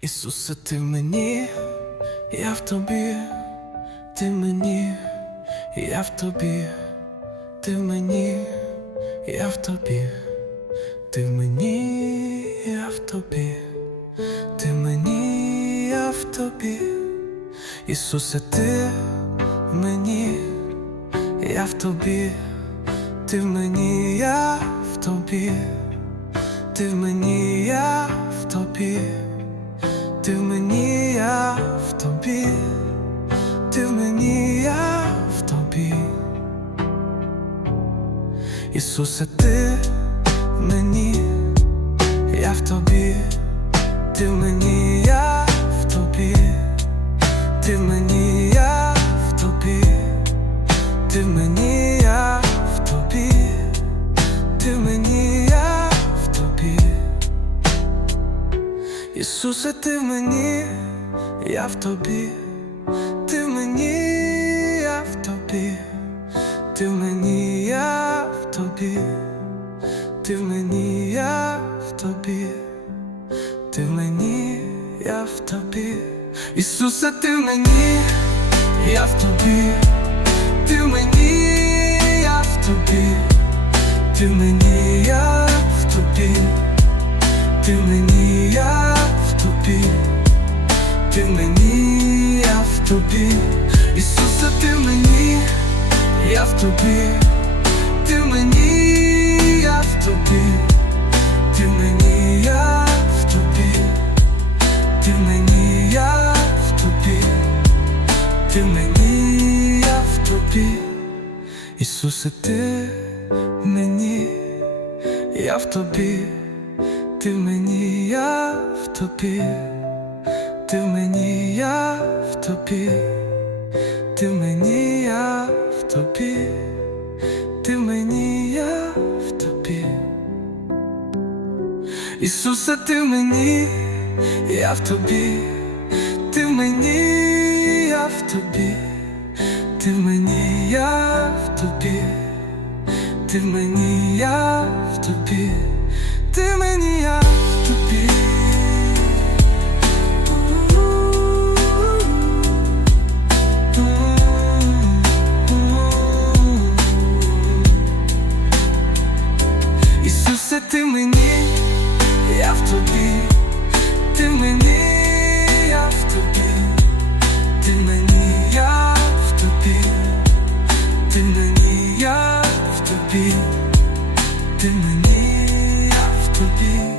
Ісусе, ти в мені, я в тобі, ти в мені, я в тобі, ти в мені, я в тобі, ти в мені, я в тобі, ти в мені, я в тобі, Ісусе, ти в мені, я в тобі, ти в мені, я в тобі, ти в мені, я в тобі. Тобі, ти в мені, я в тобі. Ісусе, ти в мені, я в тобі, ти в мені, я в тобі, ти в мені, я в тобі, ти в мені, я в тобі, ти в мені, я в тобі. Ісусе, ти в мені, я в тобі, ти в мені, я в тобі, ти в мені, я в тобі, ти в мені, я в тобі, ти в мені, я в тобі, Ісусе, ти в мені, я в тобі, ти в мені, я в тобі, ти в мені, я в тобі. Тобі, Ісусе, ти мені, я в тобі, ти мені, я в тобі, ти мені, я в тобі, ти в мені, я в тобі, ти в мені, я в тобі, Ісусе, ти в мені, я в тобі. Ти в мені, я в тобі, ти в мені, я в тобі, ти в мені, я в тобі, ти в мені, я в тобі. Ісусе, ти в мені, я в тобі, ти в мені, я в тобі, ти в мені, я в тобі, ти в мені, я в тобі. Ти мені я в тобі. Мені, я в тобі, ти мені, я в тобі, ти мені, я в тобі, ти мені, я в тобі. Ти мені, я в тобі.